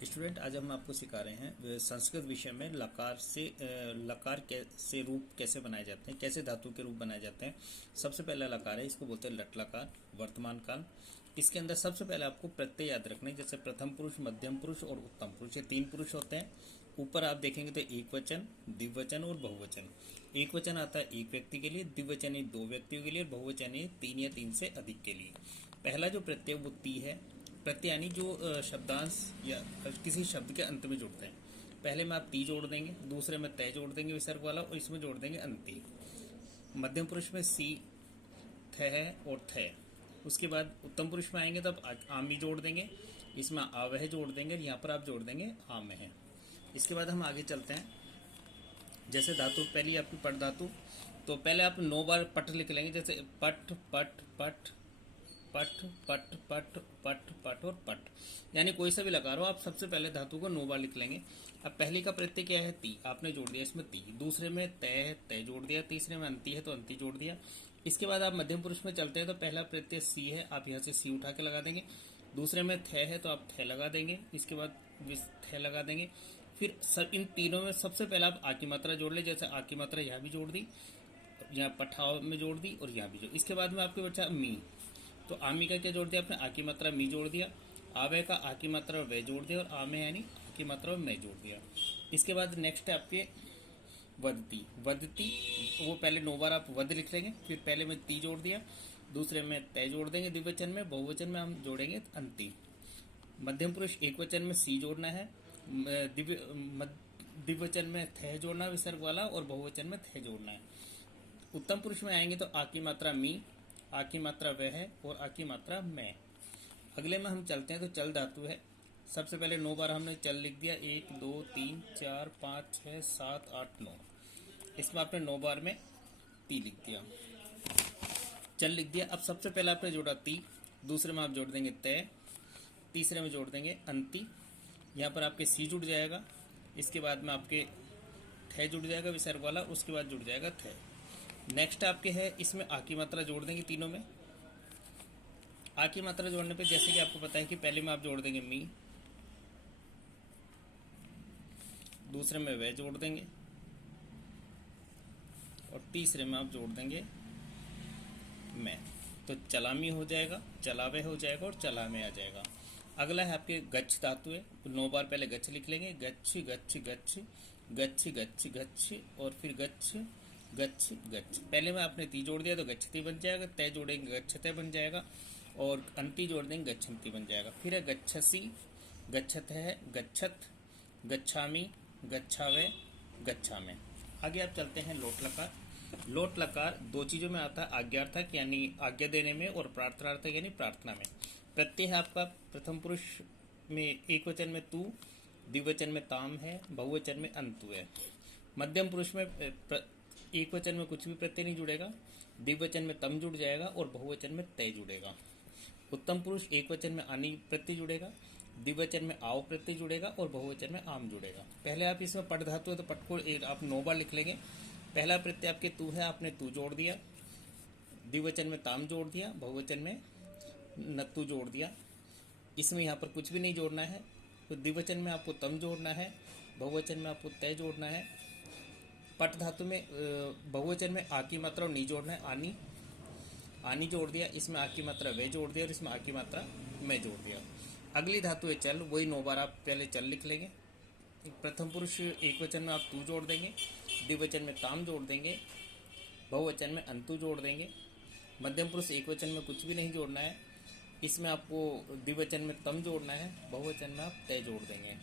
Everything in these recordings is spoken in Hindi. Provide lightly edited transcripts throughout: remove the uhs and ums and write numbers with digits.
स्टूडेंट, आज हम आपको सिखा रहे हैं संस्कृत विषय में लकार से लकार से रूप कैसे बनाए जाते हैं, कैसे धातु के रूप बनाए जाते हैं। सबसे पहला लकार है, इसको बोलते हैं लट लकार, वर्तमान काल। इसके अंदर सबसे पहले आपको प्रत्यय याद रखने, जैसे प्रथम पुरुष, मध्यम पुरुष और उत्तम पुरुष, ये तीन पुरुष होते हैं। ऊपर आप देखेंगे तो एक वचन, द्विवचन और बहुवचन। एक वचन आता है एक व्यक्ति के लिए, द्विवचन दो व्यक्तियों के लिए, और बहुवचन तीन या तीन से अधिक के लिए। पहला जो प्रत्यय वो ती है। प्रत्यय यानी जो शब्दांश या किसी शब्द के अंत में जुड़ते हैं। पहले में आप ती जोड़ देंगे, दूसरे में तय जोड़ देंगे विसर्ग वाला, और इसमें जोड़ देंगे अंति। मध्यम पुरुष में सी, थ है और थ। उसके बाद उत्तम पुरुष में आएंगे तो आप आमी जोड़ देंगे, इसमें आवह जोड़ देंगे, यहाँ पर आप जोड़ देंगे आम है। इसके बाद हम आगे चलते हैं। जैसे धातु पहली आपकी पट धातु, तो पहले आप 9 बार पट लिख लेंगे, जैसे पट पट पट पट पट पट पट पट और पट, यानी कोई सा भी लगा रहो आप सबसे पहले धातु को 9 बार लिख लेंगे। अब पहले का प्रत्यय क्या है, ती, आपने जोड़ दिया इसमें ती। दूसरे में तय है, तय जोड़ दिया। तीसरे में अंति है तो अंति जोड़ दिया। इसके बाद आप मध्यम पुरुष में चलते हैं तो पहला प्रत्यय सी है, आप यहाँ से सी उठा के लगा देंगे। दूसरे में थ है तो आप थ लगा देंगे, इसके बाद थ लगा देंगे। फिर सब इन तीनों में सबसे पहले आप आ की मात्रा जोड़ ले, जैसे आ की मात्रा यहाँ भी जोड़ दी, यहाँ पठाव में जोड़ दी और यहाँ भी जोड़। इसके बाद में आपके बचा मी, तो आमी का क्या जोड़ दिया आपने, आ की मात्रा मी जोड़ दिया। आवे का आ की मात्रा वे जोड़ दिया, और आमे यानी आ की मात्रा मैं जोड़ दिया। इसके बाद नेक्स्ट है आपके वदती। वदती वो पहले 9 बार आप वद लिख लेंगे, फिर पहले में ती जोड़ दिया, दूसरे में तय जोड़ देंगे द्विवचन में, बहुवचन में हम जोड़ेंगे अंति। मध्यम पुरुष एक वचन में सी जोड़ना है, द्विवचन में थ जोड़ना विसर्ग वाला, और बहुवचन में थ जोड़ना है। उत्तम पुरुष में आएंगे तो आ की मात्रा मी, आ की मात्रा वह है, और आ की मात्रा मैं। अगले में हम चलते हैं तो चल धातु है। सबसे पहले 9 बार हमने चल लिख दिया, 1 2 3 4 5 6 7 8 9। इसमें आपने 9 बार में ती लिख दिया, चल लिख दिया। अब सबसे पहले आपने जोड़ा ती, दूसरे में आप जोड़ देंगे तय, तीसरे में जोड़ देंगे अंति। यहाँ पर आपके सी जुड़ जाएगा, इसके बाद में आपके थ जुड़ जाएगा विसर्ग वाला, उसके बाद जुड़ जाएगा थ। नेक्स्ट आपके है, इसमें आ की मात्रा जोड़ देंगे तीनों में। आ की मात्रा जोड़ने पे जैसे कि आपको पता है कि पहले में आप जोड़ देंगे मी, दूसरे में वे जोड़ देंगे, और तीसरे में आप जोड़ देंगे मैं। तो चलामी हो जाएगा, चलावे हो जाएगा, और चला में आ जाएगा। अगला है आपके गच्छ धातु है, 9 बार पहले गच्छ लिख लेंगे, गच्छ गच्छ गच्छ गच्छ गच्छ गच्छ, और फिर गच्छ गच्छ गच्छ। पहले में आपने ती जोड़ दिया तो गच्छति बन जाएगा, तय जोड़ेंगे गच्छते बन जाएगा, और अंति जोड़ देंगे गच्छन्ति बन जाएगा। फिर है गच्छसी, गच्छत है, गच्छत, गच्छामी, गच्छावे, गच्छामे। आगे आप चलते हैं लोट लकार। लोट लकार 2 चीजों में आता है, आज्ञार्थक यानी आज्ञा देने में, और प्रार्थनार्थक यानी प्रार्थना में। प्रत्यय है आपका प्रथम पुरुष में एक वचन में तू, द्विवचन में ताम है, बहुवचन में अंतु है। मध्यम पुरुष में एक वचन में कुछ भी प्रत्यय नहीं जुड़ेगा, द्विवचन में तम जुड़ जाएगा, और बहुवचन में तय जुड़ेगा। उत्तम पुरुष एक वचन में आनी प्रत्यय जुड़ेगा, द्विवचन में आव प्रत्यय जुड़ेगा, और बहुवचन में आम जुड़ेगा। पहले आप इसमें पट धातु है तो पट को आप 9 बार लिख लेंगे। पहला प्रत्यय आपके तू है, आपने तू जोड़ दिया, द्विवचन में ताम जोड़ दिया, बहुवचन में नत्तु जोड़ दिया। इसमें यहाँ पर कुछ भी नहीं जोड़ना है, तो द्विवचन में आपको तम जोड़ना है, बहुवचन में आपको तय जोड़ना है। पट धातु में बहुवचन में आ की मात्रा और नी जोड़ना है, आनी, आनी जोड़ दिया, इसमें आ की मात्रा वे जोड़ दिया, और इसमें आ की मात्रा मैं जोड़ दिया। अगली धातु है चल, वही 9 बार आप पहले चल लिख लेंगे। प्रथम पुरुष एक वचन में आप तू जोड़ देंगे, द्विवचन में ताम जोड़ देंगे, बहुवचन में अंतु जोड़ देंगे। मध्यम पुरुष एक वचन में कुछ भी नहीं जोड़ना है, इसमें आपको द्विवचन में तम जोड़ना है, बहुवचन में आप तय जोड़ देंगे।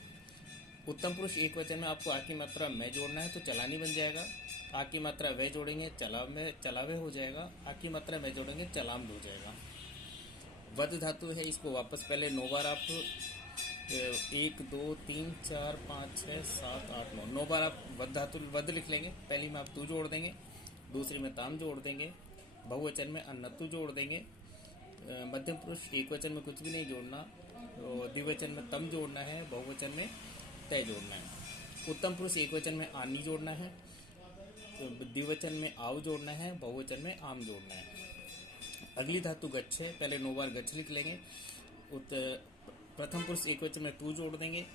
उत्तम पुरुष एक वचन में आपको आ की मात्रा मैं जोड़ना है तो चलानी बन जाएगा, आ की मात्रा वे जोड़ेंगे चलावे हो जाएगा, आ की मात्रा मैं जोड़ेंगे चलाम हो जाएगा। वध धातु है, इसको वापस पहले 9 बार आप 1 2 3 4 5 6 7 8 9 9 बार आप वध धातु वध लिख लेंगे। पहली में आप तू जोड़ देंगे, दूसरी में ताम जोड़ देंगे, बहुवचन में अन्नतु जोड़ देंगे। मध्यम पुरुष एक वचन में कुछ भी नहीं जोड़ना, द्विवचन में तम जोड़ना है, बहुवचन में तय जोड़ना है। उत्तम पुरुष एक वचन में आनी जोड़ना है, द्विवचन में आव जोड़ना है, बहुवचन में आम जोड़ना है। अगली धातु गच्छ है, पहले 9 बार गच्छ लिख लेंगे। प्रथम पुरुष एक वचन में तू जोड़ देंगे,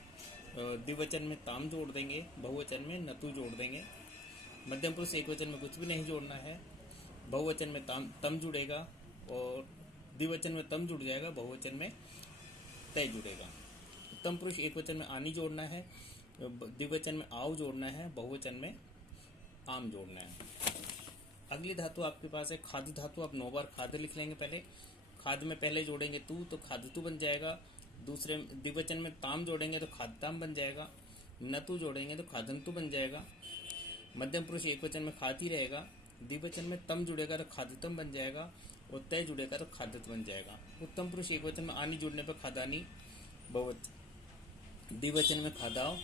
द्विवचन में ताम जोड़ देंगे, बहुवचन में नतु जोड़ देंगे। मध्यम पुरुष एक वचन में कुछ भी नहीं जोड़ना है, बहुवचन में तम जुड़ेगा और द्विवचन में तम जुड़ जाएगा, बहुवचन में तय जुड़ेगा। उत्तम पुरुष एक वचन में आनी जोड़ना है, द्विवचन में आव जोड़ना है, बहुवचन में आम जोड़ना है। अगली धातु आपके पास है खाद्य धातु। आप 9 बार खाद्य लिख लेंगे। पहले खाद्य में पहले जोड़ेंगे तू तो खाद्य तू बन जाएगा। दूसरे द्विवचन में ताम जोड़ेंगे तो खाद्य ताम बन जाएगा। नतु जोड़ेंगे तो खादंतु बन जाएगा। मध्यम पुरुष एक वचन में खाती रहेगा, द्विवचन में तम जुड़ेगा तो खाद्यतम बन जाएगा और तय जुड़ेगा तो खाद्यत बन जाएगा। उत्तम पुरुष एक वचन में आनी जुड़ने पर खादानी, द्विवचन में खादाव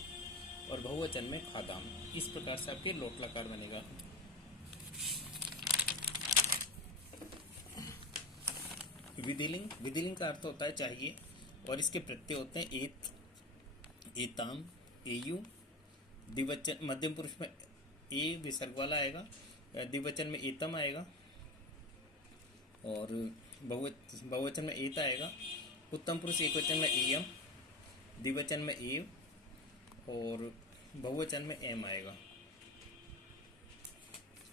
और बहुवचन में खादाम। इस प्रकार से आपके लोट लकार बनेगा। विधिलिंग, विधिलिंग का अर्थ होता है चाहिए और इसके प्रत्यय होते हैं एत, एताम, एयु। द्विवचन मध्यम पुरुष में ए विसर्ग वाला आएगा, द्विवचन में एतम आएगा और बहुवचन में एत आएगा। उत्तम पुरुष एक वचन में एयम, द्विवचन में एव और बहुवचन में एम आएगा।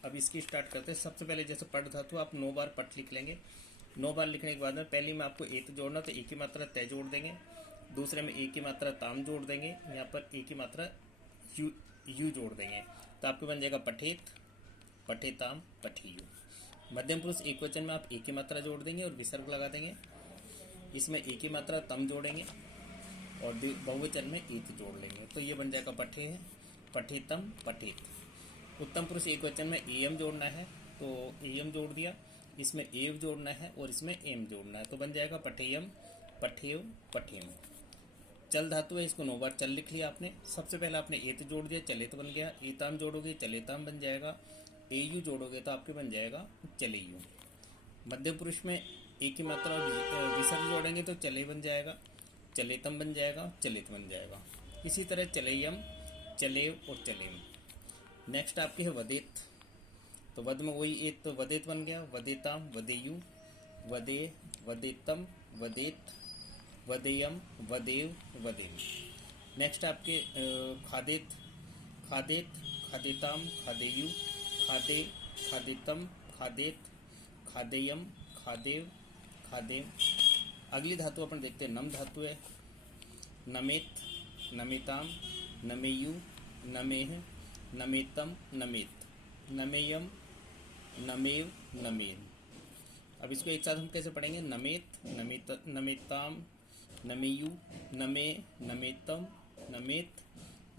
अब इसकी स्टार्ट करते हैं। सबसे पहले जैसे पट धातु आप 9 बार पट लिख लेंगे। 9 बार लिखने के बाद में पहली में आपको एत जोड़ना तो एक की मात्रा तय जोड़ देंगे, दूसरे में एक की मात्रा ताम जोड़ देंगे, यहाँ पर एक की मात्रा यू जोड़ देंगे तो आपको बन जाएगा पठेत, पठेताम, पठेयु। मध्यम पुरुष एक वचन में आप एक की मात्रा जोड़ देंगे और विसर्ग लगा देंगे। इसमें एक की मात्रा तम जोड़ेंगे और बहुवचन में एत जोड़ लेंगे तो ये बन जाएगा पठे है, पठेतम, पठेत। उत्तम पुरुष एक वचन में एयम जोड़ना है तो एयम जोड़ दिया, इसमें एव जोड़ना है और इसमें एम जोड़ना है तो बन जाएगा पठेयम, पठेव, पठेम। चल धातु है, इसको 9 बार चल लिख लिया आपने। सबसे पहले आपने एत जोड़ दिया, चलेत बन गया। एताम जोड़ोगे चलेताम बन जाएगा। एयु जोड़ोगे तो आपके बन जाएगा चलेयु। मध्य पुरुष में एक की मात्रा विसर्ग जोड़ेंगे तो चले बन जाएगा, चलेतम बन जाएगा, चलित बन जाएगा। इसी तरह चलेयम, चलेव और चलेम। नेक्स्ट आपकी है वदेत, तो वद में वही एक तो वदेत बन गया, वदेताम, वदेयु, वदे, वदेतम, वदेत, वदेयम, वदेव, वदेम। नेक्स्ट आपके खादेत, खादेत, खादेताम, खादेयु, खादे, खादेतम, खादेत, खादेयम, खादेव, खादेम। अगली धातु अपन देखते हैं नम धातु है। नमेत, नमिताम, नमेयु, नमेह, नमेतम, नमेत, नमेयम, नमेव, नमेन। अब इसको एक साथ हम कैसे पढ़ेंगे? नमेत, नमेताम, नमेयु, नमे, नमेतम, नमेत,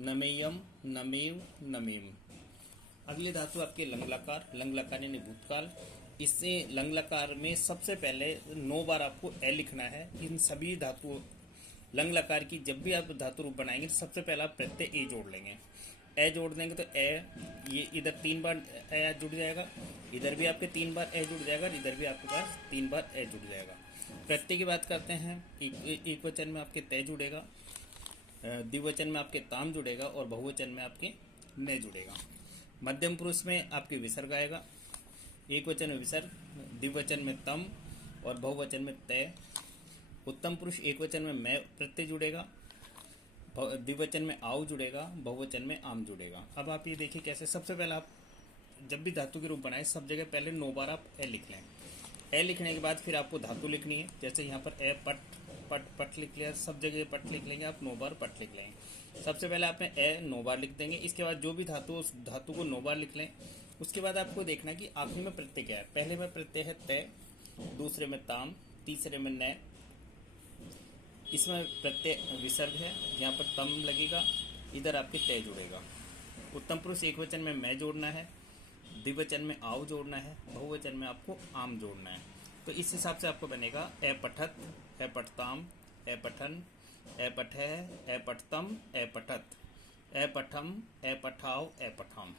नमेयम, नमेव, नमेम। अगली धातु आपके लंग लकार। लंग लकार यानी भूतकाल। इससे लंग लकार में सबसे पहले 9 बार आपको ए लिखना है। इन सभी धातुओं लंग लकार की जब भी आप धातु रूप बनाएंगे तो सबसे पहले आप प्रत्यय ए जोड़ लेंगे। ए जोड़ देंगे तो ए, ये इधर 3 बार ए जुड़ जाएगा, इधर भी आपके 3 बार ए जुड़ जाएगा, इधर भी आपके पास 3 बार ए जुड़ जाएगा। प्रत्यय की बात करते हैं। एक वचन में आपके तय जुड़ेगा, द्विवचन में आपके ताम जुड़ेगा और बहुवचन में आपके न जुड़ेगा। मध्यम पुरुष में आपके विसर्ग आएगा। एक वचन में विसर्ग, द्विवचन में तम और बहुवचन में तय। उत्तम पुरुष एक वचन में मैं प्रत्यय जुड़ेगा, द्विवचन में आव जुड़ेगा, बहुवचन में आम जुड़ेगा। अब आप ये देखिए कैसे। सबसे पहले आप जब भी धातु के रूप बनाए सब जगह पहले 9 बार आप ए लिख लें। ए लिखने के बाद फिर आपको धातु लिखनी है। जैसे यहाँ पर ए पट, पट, पट लिख लिया, सब जगह पट लिख लेंगे आप, 9 बार पट लिख लेंगे। सबसे पहले आपने ए 9 बार लिख देंगे। इसके बाद जो भी धातु उस धातु को 9 बार लिख लें। उसके बाद आपको देखना कि आखिरी में प्रत्यय क्या है। पहले में प्रत्यय है तय, दूसरे में ताम, तीसरे में न। इसमें प्रत्यय विसर्ग है, यहाँ पर तम लगेगा, इधर आपके तय जुड़ेगा। उत्तम पुरुष एक वचन में मैं जोड़ना है, द्विवचन में आव जोड़ना है, बहुवचन में आपको आम जोड़ना है। तो इस हिसाब से आपको बनेगा ए पठत, ए पठताम, ए पठन, ए पठह, ए पठतम, ए पठत, ए पठम, ए पठाव, ए पठाम।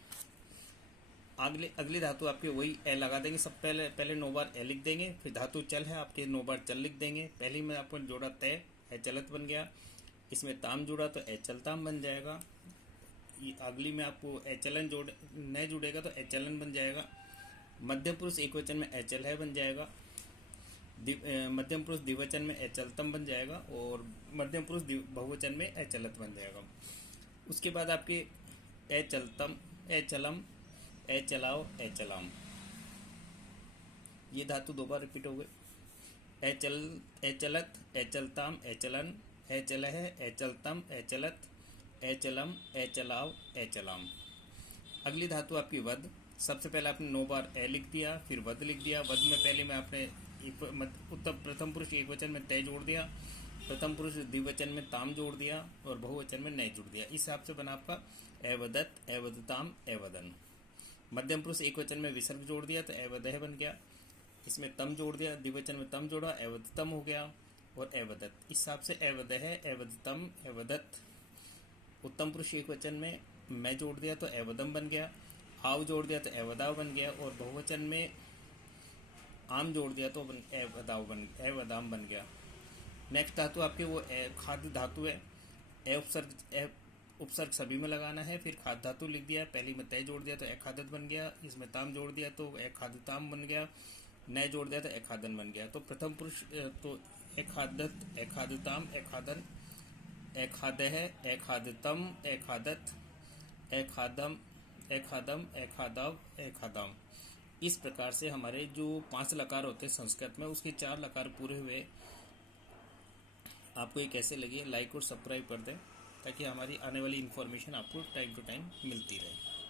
अगली धातु आपके वही ए लगा देंगे। सब पहले 9 बार ए लिख देंगे। फिर धातु चल है आपके 9 बार चल लिख देंगे। पहली में आपको जोड़ा तय, ए चलत बन गया। इसमें ताम जुड़ा तो ए चलताम बन जाएगा। अगली में आपको ए चलन न जुड़ेगा तो ए चलन बन जाएगा। मध्य पुरुष एक वचन में ए चल है बन जाएगा। मध्यम पुरुष द्विवचन में अचलतम बन जाएगा और मध्यम पुरुष बहुवचन में अचलत बन जाएगा। उसके बाद आपके अचलतम, अचलम, अचलाओ, अचलाम, ये धातु दो बार रिपीट हो गए। अचल, अचलत, अचलताम, अचलन, अचलह, अचलतम, अचलत, अचलम, अचलाओ, अचलाम। अगली धातु आपकी वध। सबसे पहले आपने 9 बार ए लिख दिया, फिर वध लिख दिया। वध में पहले में आपने उत्तर प्रथम पुरुष एक वचन में तय जोड़ दिया, प्रथम पुरुष द्विवचन में ताम जोड़ दिया और बहुवचन में नय जोड़ दिया। इस हिसाब से बना आपका एवदत, एवदताम, एवदन। मध्यम पुरुष एक वचन में विसर्ग जोड़ दिया तो एवदह बन गया, इसमें तम जोड़ दिया, द्विवचन में तम जोड़ा, एवदतम हो गया और एवदत। इस हिसाब से एवदह, एवदतम, एवदत। उत्तम पुरुष एक वचन में मैं जोड़ दिया तो एवदम बन गया, आव जोड़ दिया तो एवदाव बन गया और बहुवचन में आम जोड़ दिया तो एवदाम बन गया। नेक्स्ट धातु आपके वो खाद्य धातु है। उपसर्ग सभी में लगाना है। फिर खाद्य धातु लिख दिया, पहली में तय जोड़ दिया तो एखादत बन गया, इसमें ताम जोड़ दिया तो एखादताम बन गया, नय जोड़ दिया तो एखादन बन गया। तो प्रथम पुरुष तो एखादत, एखादताम, एखादन, एखादह, एखादतम, एखादत, एखादम, एखादम, एखादव, एखादम। इस प्रकार से हमारे जो 5 लकार होते हैं संस्कृत में, उसके 4 लकार पूरे हुए। आपको ये कैसे लगे, लाइक और सब्सक्राइब कर दें ताकि हमारी आने वाली इन्फॉर्मेशन आपको टाइम टू टाइम मिलती रहे।